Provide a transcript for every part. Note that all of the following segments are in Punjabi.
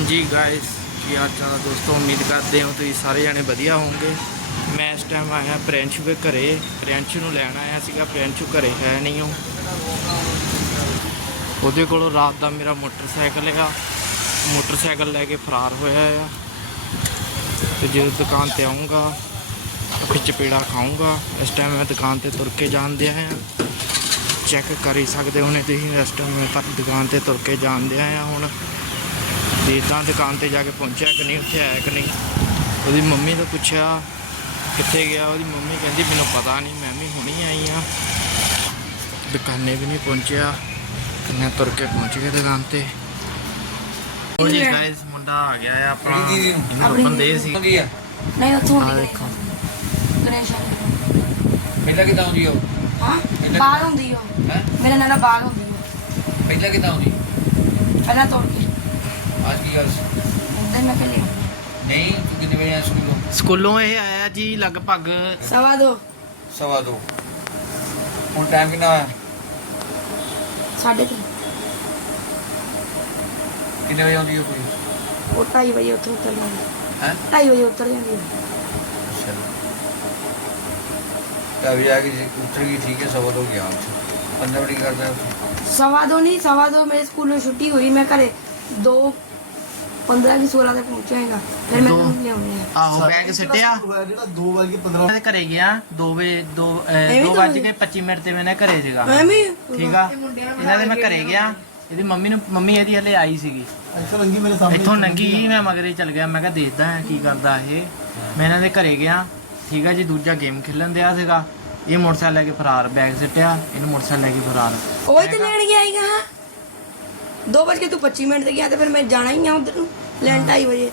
ਹਾਂਜੀ ਗਾਇਸ ਕੀ ਹਾਲ ਚਾਲ ਆ ਦੋਸਤੋ? ਉਮੀਦ ਕਰਦੇ ਹਾਂ ਤੁਸੀਂ ਸਾਰੇ ਜਾਣੇ ਵਧੀਆ ਹੋਵੋਗੇ। ਮੈਂ ਇਸ ਟਾਈਮ ਆਇਆ ਪ੍ਰਿੰਸ਼ੂ ਦੇ ਘਰੇ। ਪ੍ਰਿੰਸ਼ੂ ਨੂੰ ਲੈਣ ਆਇਆ ਸੀਗਾ। ਪ੍ਰਿੰਸ਼ੂ ਘਰੇ ਹੈ ਨਹੀਂ ਉਹ। ਉਹਦੇ ਕੋਲੋਂ ਰਾਤ ਦਾ ਮੇਰਾ ਮੋਟਰਸਾਈਕਲ ਹੈਗਾ ਮੋਟਰਸਾਈਕਲ ਲੈ ਕੇ ਫਰਾਰ ਹੋਇਆ ਆ। ਤੇ ਜਦੋਂ ਦੁਕਾਨ ਤੇ ਆਉਂਗਾ ਫਿਰ ਚਪੇੜਾ ਖਾਊਂਗਾ, ਇਸ ਟਾਈਮ ਮੈਂ ਦੁਕਾਨ ਤੇ ਤੁਰ ਕੇ ਜਾਂਦੇ ਆ। ਚੈੱਕ ਕਰ ਹੀ ਸਕਦੇ ਹੋਣੇ ਤੁਸੀਂ, ਇਸ ਟਾਈਮ ਮੈਂ ਦੁਕਾਨ ਤੇ ਤੁਰ ਕੇ ਜਾਂਦੇ ਆ ਹੁਣ। ਦੇਖਦਾ ਦੁਕਾਨ ਤੇ ਜਾ ਕੇ ਪਹੁੰਚਿਆ ਕਿ ਨਹੀਂ ਉੱਥੇ ਆਇਆ ਕਿ ਨਹੀਂ। ਉਹਦੀ ਮੰਮੀ ਤੋਂ ਪੁੱਛਿਆ ਕਿੱਥੇ ਗਿਆ? ਉਹਦੀ ਮੰਮੀ ਕਹਿੰਦੀ ਮੈਨੂੰ ਪਤਾ ਨਹੀਂ ਮੈਂ ਵੀ ਹੁਣੀ ਆਈ ਆ ਦੁਕਾਨੇ ਵੀ ਨਹੀਂ ਪਹੁੰਚਿਆ। ਮੈਂ ਤੁਰ ਕੇ ਪਹੁੰਚ ਗਿਆ ਦੁਕਾਨ ਤੇ। ਉਹ ਜੀ ਗਾਇਸ ਮੁੰਡਾ ਆ ਗਿਆ ਆ ਆਪਣਾ। ਇਹਨੂੰ ਰੁਕਣ ਦੇ ਸੀ। ਨਹੀਂ ਉੱਥੋਂ ਆ ਦੇਖੋ। ਗਣੇਸ਼ ਪਹਿਲਾਂ ਕਿਦਾਂ ਆਉਂਦੀ ਉਹ? ਹਾਂ? ਬਾਲ ਹੁੰਦੀ ਉਹ। ਹੈ? ਮੇਰੇ ਨਾਲ ਬਾਲ ਹੁੰਦੀ ਉਹ। ਪਹਿਲਾਂ ਕਿਦਾਂ ਆਉਂਦੀ? ਪਹਿਲਾਂ ਤੋੜ ਕੇ। ਅੱਜ ਕੀ ਗੱਲ ਸੀ? ਉਦੋਂ ਮੈਂ ਪਹਿਲੇ ਨਹੀਂ ਤੂੰ ਕਿੰਨੇ ਵਜੇ ਆਇਆ ਸਕੂਲੋਂ? ਸਕੂਲੋਂ ਇਹ ਆਇਆ ਜੀ ਲਗਭਗ ਸਵਾ ਦੋ। ਸਵਾ ਦੋ। ਹੁਣ ਟਾਈਮ ਕਿੰਨਾ ਹੋਇਆ? ਸਾਢੇ ਤਿੰਨ। ਕਿੰਨੇ ਵਜੇ ਆਉਂਦੀ ਉਹ ਕੁੜੀ? ਉਹ ਢਾਈ ਵਜੇ ਉੱਥੋਂ ਉਤਰ ਜਾਂਦੀ। ਹੈ? ਢਾਈ ਵਜੇ ਉਤਰ ਜਾਂਦੀ ਹੈ। ਅੱਛਾ। ਤਾਂ ਵੀ ਆ ਕੇ ਜੇ ਉੱਤਰ ਗਈ ਠੀਕ ਹੈ ਸਵਾ ਦੋ ਗਿਆ ਉੱਥੇ। ਅੰਦਰ ਬੜੀ ਕਰਦਾ ਉੱਥੇ? ਸਵਾ ਦੋ ਨਹੀਂ ਸਵਾ ਦੋ ਮੇਰੇ ਸਕੂਲੋਂ ਛੁੱਟੀ ਹੋਈ ਮੈਂ ਘਰੇ ਦੋ 15 ਕੀ 16 ਤੱਕ ਪਹੁੰਚਾਂਗਾ ਫਿਰ ਮੈਂ ਦੋ। ਤੁਹਾਨੂੰ ਲਿਆਉਣੀ ਆ ਆਹੋ ਬੈਗ ਸਿੱਟਿਆ। ਜਿਹੜਾ 2 ਵਜੇ 15 ਮੈਂ ਘਰੇ ਗਿਆ 2 ਵਜੇ 2 ਐਵੇਂ 2 ਤਾਂ ਵੱਜ ਕੇ 25 ਮਿੰਟ ਤੇ ਮੈਂ ਘਰੇ ਸੀਗਾ। ਐਵੇਂ ਠੀਕ ਆ? ਇਹਨਾਂ ਦੇ ਮੈਂ ਘਰੇ ਗਿਆ। ਇਹਦੀ ਮੰਮੀ ਨੂੰ ਮੰਮੀ ਇਹਦੀ ਹਲੇ ਆਈ ਸੀਗੀ। ਇੱਥੋਂ ਲੰਗੀ ਮੇਰੇ ਸਾਹਮਣੇ ਇੱਥੋਂ ਨੰਗੀ ਹੀ ਮੈਂ ਮਗਰੇ ਚਲ ਗਿਆ। ਮੈਂ ਕਿਹਾ ਦੇਖਦਾ ਹਾਂ ਕੀ ਕਰਦਾ ਇਹ। ਮੈਂ ਇਹਨਾਂ ਦੇ ਘਰੇ ਗਿਆ। ਠੀਕ ਆ ਜੀ ਦੂਜਾ ਗੇਮ ਖੇਲਣ ਦਿਆ ਸੀਗਾ। ਇਹ ਮੋਟਰਸਾਈਕਲ ਲੈ ਕੇ ਫਰਾਰ ਬੈਗ ਸਿੱਟਿਆ। ਇਹਨੂੰ ਮੋਟਰਸਾਈਕਲ ਲੈ ਕੇ ਫਰਾਰ। ਉਹੀ ਤੇ ਲੈਣ ਗਿਆ ਸੀਗਾ ਹਾਂ 2 ਵਜੇ ਤੂੰ 25 ਮਿੰਟ ਤੇ ਗਿਆ ਤੇ ਫਿਰ ਮੈਂ ਜਾਣਾ ਹੀ ਆ ਉਧਰ ਨੂੰ। ਲੈਣ 2:30 ਵਜੇ।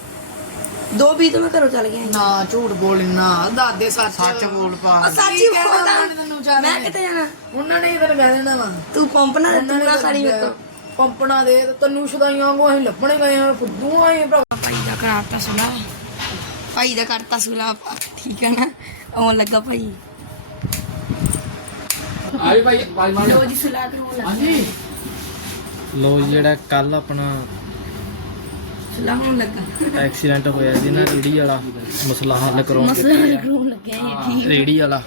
2:20 ਤੋਂ ਮੈਂ ਘਰੋਂ ਚੱਲ ਗਿਆ ਸੀ। ਨਾ ਝੂਠ ਬੋਲ ਨਾ ਦਾਦੇ ਸੱਚ ਸੱਚ ਬੋਲ ਪਾ। ਆ ਸੱਚ ਕਹਿਣਾ ਉਹਨਾਂ ਨੇ ਤੈਨੂੰ ਮੈਂ ਨੇ? ਕਿੱਥੇ ਜਾਣਾ? ਉਹਨਾਂ ਨੇ ਹੀ ਤੈਨੂੰ ਕਹਿ ਦੇਣਾ ਵਾ। ਤੂੰ ਪੰਪ ਨਾ ਉਹਨਾਂ ਨੇ ਤੂੰ ਖਾਣੀ ਮੇਰੇ ਤੋਂ। ਪੰਪਣਾ ਦੇ ਤੇ ਤੈਨੂੰ ਸ਼ਦਾਈਆਂ ਵਾਂਗੂ ਅਸੀਂ ਲੱਭਣੇ ਗਏ ਆ ਫੁੱਦੂ ਆਏ ਭਰਾ ਭਾਈ ਦਾ ਕਰਤਾ ਸੁਲਾ ਭਾਈ ਦਾ ਕਰਤਾ ਸੁਲਾ ਠੀਕ ਹੈ ਨਾ? ਉਹ ਲੱਗਾ ਭਾਈ। ਆਈ ਭਾਈ ਭਾਈ ਮਾਰ। ਲੋ ਜੀ ਸੁਲਾ ਤੇ ਹੋਣ ਲੱਗਾ ਲੋ ਜਿਹੜਾ ਕੱਲ ਆਪਣਾ ਸੁਲਾ ਹੋਣ ਲੱਗਾ। ਐਕਸੀਡੈਂਟ ਹੋਇਆ ਸੀ ਨਾ ਰੇੜੀ ਵਾਲਾ ਮਸਲਾ ਹੱਲ ਕਰਾਉਣ ਮਸਲਾ ਹੱਲ ਕਰਾਉਣ ਲੱਗਿਆ ਇਹ ਠੀਕ ਰੇੜੀ ਵਾਲਾ।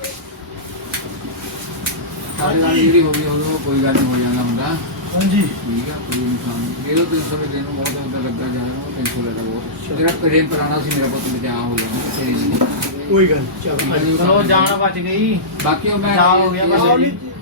ਸਾਰੀ ਗੱਲ ਜਿਹੜੀ ਹੋ ਗਈ ਉਦੋਂ ਕੋਈ ਗੱਲ ਨਹੀਂ ਹੋ ਜਾਂਦਾ ਹੁੰਦਾ ਹਾਂਜੀ। ਠੀਕ ਆ ਕੋਈ ਇਨਸਾਨ ਇਹ ਤਾਂ ਸਮੇਂ ਦੇ ਨੂੰ ਬਹੁਤ ਹੁੰਦਾ ਲੱਗਾ ਜਾ ਰਿਹਾ ਉਹ ਟੈਨਸ਼ਨ ਲੈਦਾ ਬਹੁਤ। ਜਿਹੜਾ ਪ੍ਰੇਮ ਪੁਰਾਣਾ ਸੀ ਮੇਰਾ ਪੁੱਤ ਬਚਾ ਹੋ ਗਿਆ ਤੇਰੀ ਸੀ ਕੋਈ ਗੱਲ ਚੱਲ। ਚਲੋ ਜਾਨ ਬਚ ਗਈ। ਬਾਕੀ ਉਹ ਮੈਂ ਚਾਲ ਹੋ ਗਿਆ ਬਸ।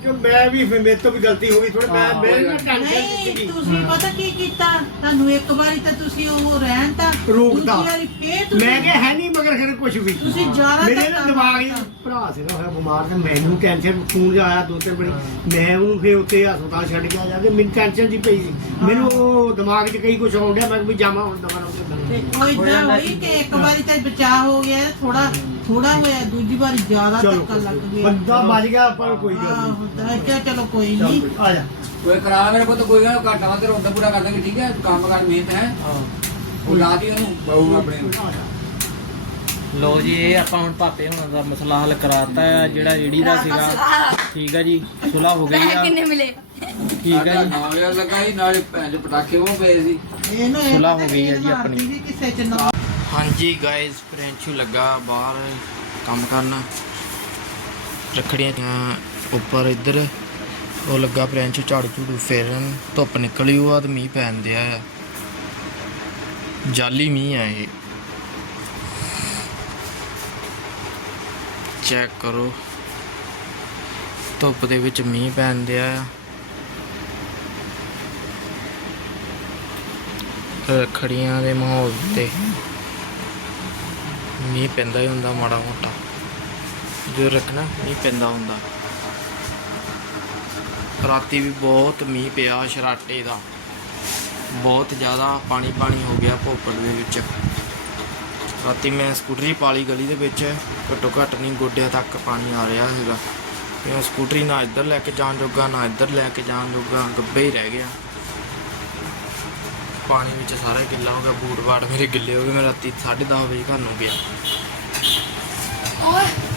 ਜੋ ਮੈਂ ਵੀ ਫਿਰ ਮੇਰੇ ਤੋਂ ਵੀ ਗਲਤੀ ਹੋ ਗਈ ਥੋੜੇ ਮੈਂ ਹਾਂ, ਮੇਰੇ ਨਾਲ ਟੈਨਸ਼ਨ ਨਹੀਂ ਸੀਗੀ ਤੁਸੀਂ ਪਤਾ ਕੀ ਕੀਤਾ? ਤੁਹਾਨੂੰ ਇੱਕ ਵਾਰੀ ਤਾਂ ਤੁਸੀਂ ਉਹ ਰਹਿਣ ਤਾਂ ਰੋਕਤਾ। ਦੂਜੀ ਵਾਰੀ ਫੇਰ ਤੁਸੀਂ ਮੈਂ ਕਿਹਾ ਹੈ ਨਹੀਂ ਮਗਰ ਖਰੇ ਕੁਝ ਵੀ। ਤੁਸੀਂ ਜ਼ਿਆਦਾ ਮੇਰੇ ਨਾ ਧੱਕਾ ਦਿਮਾਗ ਹੀ ਮਾਰਤਾ। ਭਰਾ ਸੀਗਾ ਹੋਇਆ ਬਿਮਾਰ ਤੇ ਮੈਨੂੰ ਟੈਨਸ਼ਨ ਫੋਨ ਜਿਹਾ ਆਇਆ ਦੋ ਤਿੰਨ ਵਾਰੀ। ਮੈਂ ਉਹਨੂੰ ਫੇਰ ਉੱਥੇ ਹਸਪਤਾਲ ਛੱਡ ਕੇ ਆ ਜਾ ਕੇ ਮੈਨੂੰ ਟੈਨਸ਼ਨ ਜੀ ਪਈ ਸੀ। ਮੈਨੂੰ ਉਹ ਦਿਮਾਗ 'ਚ ਕਈ ਕੁਝ ਆਉਣ ਡਿਆ ਮੈਂ ਵੀ ਜਾਵਾਂ ਹੁਣ ਦਵਾ ਤੇ ਉਹ ਇਦਾਂ ਹੋਈ ਕਿ ਇੱਕ ਵਾਰੀ ਤਾਂ ਬਚਾਅ ਹੋ ਗਿਆ ਥੋੜਾ ਥੋੜਾ ਹੋਇਆ ਦੂਜੀ ਵਾਰੀ ਜ਼ਿਆਦਾ ਚਲੋ ਧੱਕਾ ਲੱਗ ਗਿਆ। ਬੰਦਾ ਬਚ ਗਿਆ ਆਪਾਂ ਨੂੰ ਕੋਈ ਗੱਲ ਨਹੀਂ। ਆਹੋ, ਤਾਂ ਕਿਹਾ ਚਲੋ ਕੋਈ ਨਹੀਂ। ਆ ਜਾ। ਕੋਈ ਕਰਾ ਮੇਰੇ ਪੁੱਤ ਕੋਈ ਗੱਲ ਘਾਟਾ ਤੇ ਰੋਂਦਾ ਪੂਰਾ ਕਰ ਦਾਂਗੇ ਠੀਕ ਹੈ? ਕੰਮ ਕਰ ਮਿਹਨਤ ਹੈ। ਉਹ ਲਾ ਦੀ ਉਹਨੂੰ ਬਾਹੂ ਆਪਣੇ ਨੂੰ। ਲੋ ਜੀ ਇਹ ਆਪਾਂ ਹੁਣ ਭਾਪੇ ਹੁਣਾਂ ਦਾ ਮਸਲਾ ਹੱਲ ਕਰਾਤਾ ਹੈ ਜਿਹੜਾ ਰੇੜੀ ਦਾ ਸੀਗਾ। ਠੀਕ ਆ ਜੀ ਸੁਲਾ ਹੋ ਗਈ ਆ। ਕਿੰਨੇ ਮਿਲੇ? ਠੀਕ ਆ ਜੀ। ਨਵਾਂ ਵਿਆਹ ਲੱਗਾ ਸੀ ਨਾਲੇ ਭੈਣ ਚ ਪਟਾਕੇ ਉਹ ਪਏ ਸੀ। ਇਹਨੂੰ ਇਹ ਸੁਲਾਹ ਪਤਾ ਹੋ ਗਈ ਹੈ ਜੀ ਆਪਣੀ। ਵੀ ਕਿਸੇ ਚ ਨਾ ਹਾਂਜੀ ਗਾਇਸ ਪ੍ਰਿੰਚੂ ਲੱਗਾ ਬਾਹਰ ਕੰਮ ਕਰਨ। ਰੱਖੜੀਆਂ ਦੀਆਂ ਉੱਪਰ ਇੱਧਰ। ਉਹ ਲੱਗਾ ਪ੍ਰਿੰਚੂ ਝਾੜੂ ਝੂੜੂ ਫੇਰਨ। ਧੁੱਪ ਨਿਕਲੀ ਉਹ ਆ ਤੇ ਮੀਂਹ ਪੈਣ ਦਿਆ ਆ। ਜਾਲੀ ਮੀਂਹ ਆ ਇਹ। ਚੈੱਕ ਕਰੋ। ਧੁੱਪ ਦੇ ਵਿੱਚ ਮੀਂਹ ਪੈਣ ਦਿਆ। ਆ ਰੱਖੜੀਆਂ ਦੇ ਮਾਹੌਲ ਤੇ ਮੀਂਹ ਪੈਂਦਾ ਹੀ ਹੁੰਦਾ ਮਾੜਾ ਮੋਟਾ। ਜੋ ਰੱਖਣਾ, ਮੀਂਹ ਪੈਂਦਾ ਹੁੰਦਾ। ਰਾਤੀ ਵੀ ਬਹੁਤ ਮੀਂਹ ਪਿਆ ਸ਼ਰਾਟੇ ਦਾ। ਬਹੁਤ ਜ਼ਿਆਦਾ ਪਾਣੀ ਪਾਣੀ ਹੋ ਗਿਆ ਭੋਪੜ ਦੇ ਵਿੱਚ। ਰਾਤੀ ਮੈਂ ਸਕੂਟਰੀ ਪਾਲੀ ਗਲੀ ਦੇ ਵਿੱਚ। ਘੱਟੋ ਘੱਟ ਨਹੀਂ ਗੋਡਿਆਂ ਤੱਕ ਪਾਣੀ ਆ ਰਿਹਾ ਤੇ ਮੈਂ ਸਕੂਟਰੀ ਨਾ ਇੱਧਰ ਲੈ ਕੇ ਜਾਣ ਜੋਗਾ ਨਾ ਇੱਧਰ ਲੈ ਕੇ ਜਾਣ ਜੋਗਾ ਗੱਬੇ ਹੀ ਰਹਿ ਗਿਆ। ਪਾਣੀ ਵਿੱਚ ਸਾਰਾ ਹੀ ਗਿੱਲਾ ਹੋ ਗਿਆ ਬੂਟ ਬਾਟ ਮੇਰੇ ਗਿੱਲੇ ਹੋ ਗਏ ਮੈਂ ਰਾਤੀ 10:30 ਵਜੇ ਘਰ ਨੂੰ ਗਿਆ।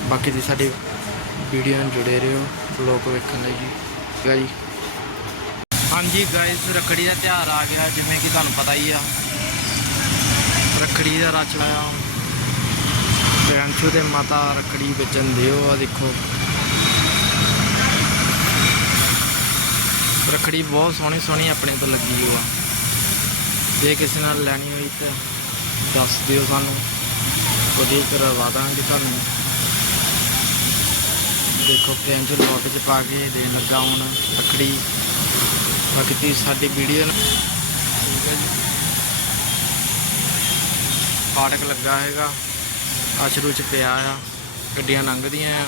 ਬਾਕੀ ਦੀ ਸਾਡੀ ਵੀਡੀਓ ਨਾਲ ਜੁੜੇ ਰਹੋ ਬਲੌਗ ਵੇਖਣ ਲਈ ਜੀ। ਠੀਕ ਆ ਜੀ? ਹਾਂਜੀ ਗਾਇਸ ਰੱਖੜੀ ਦਾ ਤਿਉਹਾਰ ਆ ਗਿਆ ਜਿਵੇਂ ਕਿ ਤੁਹਾਨੂੰ ਪਤਾ ਹੀ ਆ। ਰੱਖੜੀ ਦਾ ਰਚ ਲਾਇਆ ਪ੍ਰਿਆੰਸ਼ੂ ਦੇ ਮਾਤਾ ਰੱਖੜੀ ਵੇਚਣ ਦਿਓ ਆ ਦੇਖੋ। ਰੱਖੜੀ ਬਹੁਤ ਸੋਹਣੀ ਸੋਹਣੀ ਆਪਣੇ ਤੋਂ ਲੱਗੀ ਹੋਆ ਜੇ ਕਿਸੇ ਨਾਲ ਲੈਣੀ ਹੋਈ ਤਾਂ ਦੱਸ ਦਿਓ ਸਾਨੂੰ। ਉਹਦੀ ਕਰਵਾ ਦਾਂਗੇ ਤੁਹਾਨੂੰ। ਦੇਖੋ ਪ੍ਰਿਆੰਸ਼ੂ ਲੋਟ 'ਚ ਪਾ ਕੇ ਦੇਣ ਲੱਗਾ ਹੁਣ ਰੱਖੜੀ। ਬਾਕੀ ਤੁਸੀਂ ਸਾਡੀ ਵੀਡੀਓ ਨੂੰ ਠੀਕ ਹੈ ਜੀ ਫਾਟਕ ਲੱਗਾ ਹੈਗਾ। ਆ ਚ ਪਿਆ ਆ। ਗੱਡੀਆਂ ਲੰਘਦੀਆਂ ਆ।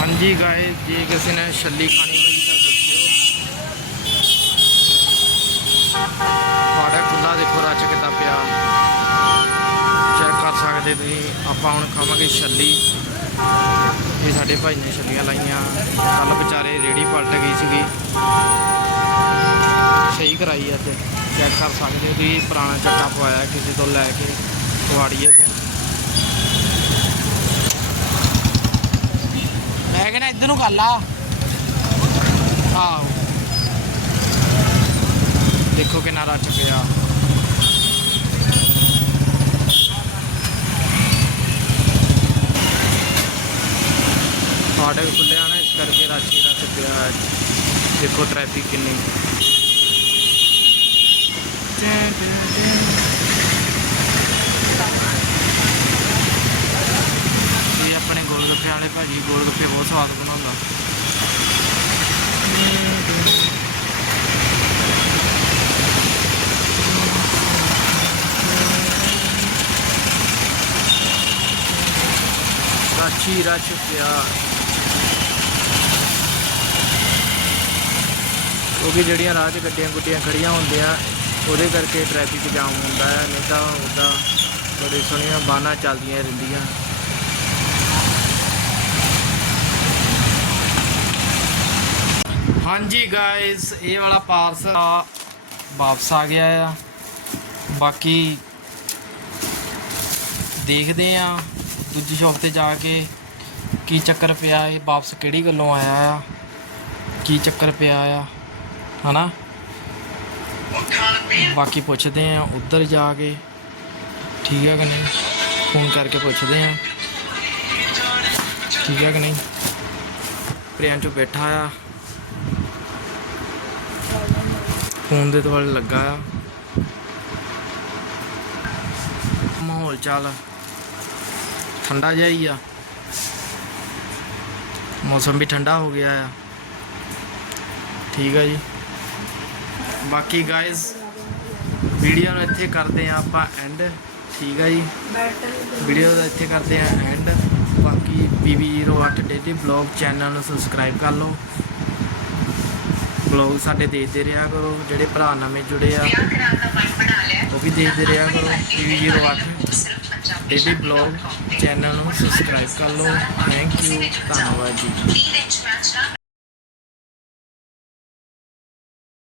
ਹਾਂਜੀ ਗਾਇ ਜੇ ਕਿਸੇ ਨੇ ਛੱਲੀ ਖਾਣੀ ਹੋਈ ਤਾਂ ਦੱਸਿਓ। ਫਾਟਕ ਖੁੱਲਾ ਦੇਖੋ ਰਚ ਕਿੱਦਾਂ ਪਿਆ। ਚੈੱਕ ਕਰ ਸਕਦੇ ਤੁਸੀਂ। ਆਪਾਂ ਹੁਣ ਖਾਵਾਂਗੇ ਛੱਲੀ। ਇਹ ਸਾਡੇ ਭਾਈ ਨੇ ਛੱਲੀਆਂ ਲਾਈਆਂ। ਕੱਲ ਵਿਚਾਰੇ ਰੇੜੀ ਪਲਟ ਗਈ ਸੀਗੀ। ਸਹੀ ਕਰਾਈ ਆ ਤੇ। ਚੈੱਕ ਕਰ ਸਕਦੇ ਹੋ ਤੁਸੀਂ, ਪੁਰਾਣਾ ਚੱਕਾ ਪਵਾਇਆ ਕਿਸੇ ਤੋਂ ਲੈ ਕੇ ਕੁਆੜੀਏ ਤੋਂ। ਮੈਂ ਕਹਿੰਦਾ ਇੱਧਰ ਨੂੰ ਕਰ ਲਾ। ਆਹੋ। ਦੇਖੋ ਕਿੰਨਾ ਰੱਚ ਪਿਆ। ਫਾਟਕ ਖੁੱਲਿਆ ਨਾ, ਇਸ ਕਰਕੇ ਰਾਸ਼ੀ ਰੱਚ ਪਿਆ। ਦੇਖੋ ਟ੍ਰੈਫਿਕ ਕਿੰਨੀ। ਇਹ ਆਪਣੇ ਗੋਲਗੱਪੇ ਵਾਲੇ ਭਾਜੀ, ਗੋਲਗੱਪੇ ਬਹੁਤ ਸਵਾਦ ਬਣਾਉਂਦਾ। ਰਾਚੀ, ਰਚ ਪਿਆ। ਕਿਉਂਕਿ ਜਿਹੜੀਆਂ ਰਾਹ 'ਚ ਗੱਡੀਆਂ ਗੁੱਡੀਆਂ ਖੜੀਆਂ ਹੁੰਦੀਆਂ ਉਹਦੇ ਕਰਕੇ ਟ੍ਰੈਫਿਕ ਜਾਮ ਹੁੰਦਾ ਹੈ, ਨਹੀਂ ਤਾਂ ਉੱਦਾਂ ਬੜੇ ਸੋਹਣੀਆਂ ਬਾਨਾਂ ਚੱਲਦੀਆਂ ਰਹਿੰਦੀਆਂ। ਹਾਂਜੀ ਗਾਇਸ ਇਹ ਵਾਲਾ ਪਾਰਸਲ ਵਾਪਸ ਆ ਗਿਆ ਆ। ਬਾਕੀ ਦੇਖਦੇ ਆ, ਦੂਜੀ ਸ਼ਾਪ ਤੇ ਜਾ ਕੇ ਕੀ ਚੱਕਰ ਪਿਆ, ਇਹ ਵਾਪਸ ਕਿਹੜੀ ਗੱਲੋਂ ਆਇਆ ਆ, ਕੀ ਚੱਕਰ ਪਿਆ ਆ, ਹਨਾ? ਬਾਕੀ ਪੁੱਛਦੇ ਆ, ਉੱਧਰ ਜਾ ਕੇ। ਠੀਕ ਹੈ ਕਿ ਨਹੀਂ? ਫੋਨ ਕਰਕੇ ਪੁੱਛਦੇ ਆ। ਠੀਕ ਹੈ ਕਿ ਨਹੀਂ? ਪ੍ਰਿਆੰਸ਼ੂ ਬੈਠਾ ਆ। ਫੋਨ ਦੇ ਦੁਆਲੇ ਲੱਗਾ ਆ। ਮਾਹੌਲ ਚਾਲ ਠੰਡਾ ਜਿਹਾ ਹੀ ਆ। ਮੌਸਮ ਵੀ ਠੰਡਾ ਹੋ ਗਿਆ ਆ। ਠੀਕ ਆ ਜੀ। ਬਾਕੀ ਗਾਇਸ ਵੀਡੀਓ ਨੂੰ ਇੱਥੇ ਕਰਦੇ ਆ ਆਪਾਂ ਐਂਡ ਠੀਕ ਆ ਜੀ? ਵੀਡੀਓ ਦਾ ਇੱਥੇ ਕਰਦੇ ਆ ਐਂਡ ਬਾਕੀ BB08 ਡੇਲੀ ਬਲੌਗ ਚੈਨਲ ਨੂੰ ਸਬਸਕ੍ਰਾਈਬ ਕਰ ਲਓ। ਬਲੌਗ ਸਾਡੇ ਦੇਖਦੇ ਰਿਹਾ ਕਰੋ, ਜਿਹੜੇ ਭਰਾ ਨਵੇਂ ਜੁੜੇ ਆ, ਉਹ ਵੀ ਦੇਖਦੇ ਰਿਹਾ ਕਰੋ। BB08 ਡੇਲੀ ਬਲੌਗ ਚੈਨਲ ਨੂੰ ਸਬਸਕ੍ਰਾਈਬ ਕਰ ਲਓ। ਥੈਂਕ ਯੂ ਧੰਨਵਾਦ ਜੀ।